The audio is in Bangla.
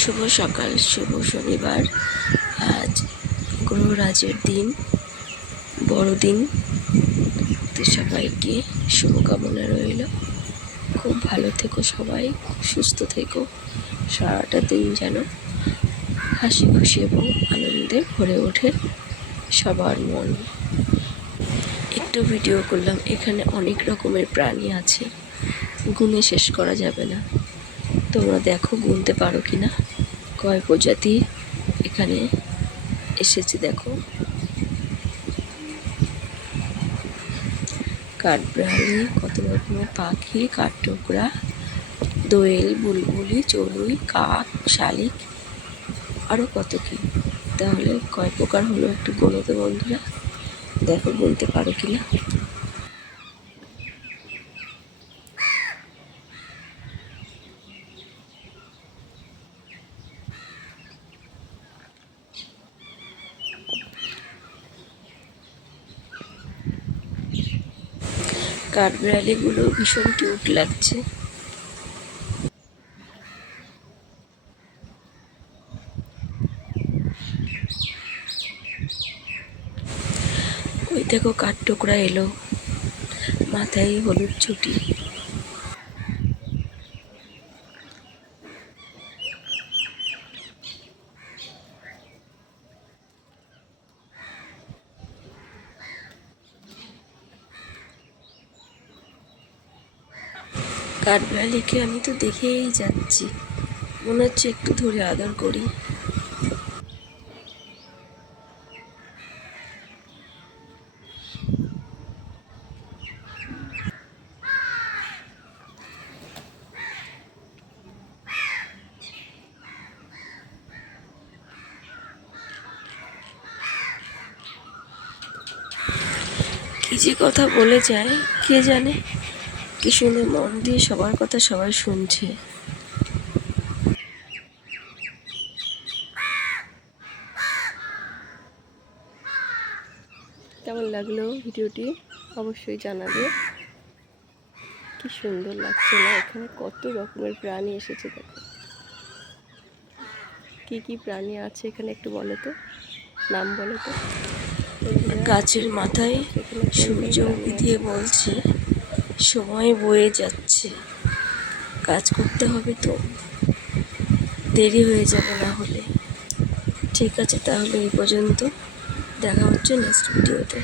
শুভ সকাল, শুভ শনিবার। আজ গ্রহরাজের দিন, বড়দিন। তো সবাইকে শুভকামনা রইল। খুব ভালো থেকো সবাই, সুস্থ থেকো। সারাটা দিন যেন হাসি খুশি এবং আনন্দে ভরে ওঠে সবার মন। একটু ভিডিও করলাম। এখানে অনেক রকমের প্রাণী আছে, গুণে শেষ করা যাবে না। তোমরা দেখো গুনতে পারো কি না, কয় প্রজাতি এখানে এসেছে দেখো। কাঠবিড়ালি, কত রকমের পাখি, কাঠঠোকরা, দোয়েল, বুলবুলি, চড়ুই, কাক, শালিক, আরও কত কি। তাহলে কয় প্রকার হলো একটু গোনো তো বন্ধুরা, দেখো গুনতে পারো কি না। কাঠবিড়ালিগুলো ভীষণ কিউট লাগছে। ওই দেখো কাঠঠোকরা এলো, মাথায় হলুদ ছুটি। কাঠবিড়ালিকে আমি তো দেখেই যাচ্ছি, মনে হচ্ছে একটু ধরে আদর করি। কি যে কথা বলে যায় কে জানে, কি সুন্দর মন দিয়ে সবার কথা সবাই শুনছে। কেমন লাগলো ভিডিওটি অবশ্যই জানাবে। কি সুন্দর লাগছে না, এখানে কত রকমের প্রাণী এসেছে দেখো। কি কি প্রাণী আছে এখানে একটু বলো তো, নাম বলো তো। গাছের মাথায় সূর্য উঁকি দিয়ে বলছে সময় বয়ে যাচ্ছে, কাজ করতে হবে তো, দেরি হয়ে যাবে না হলে। ঠিক আছে, তাহলে এই পর্যন্ত, দেখা হচ্ছে নেক্সট ভিডিওতে।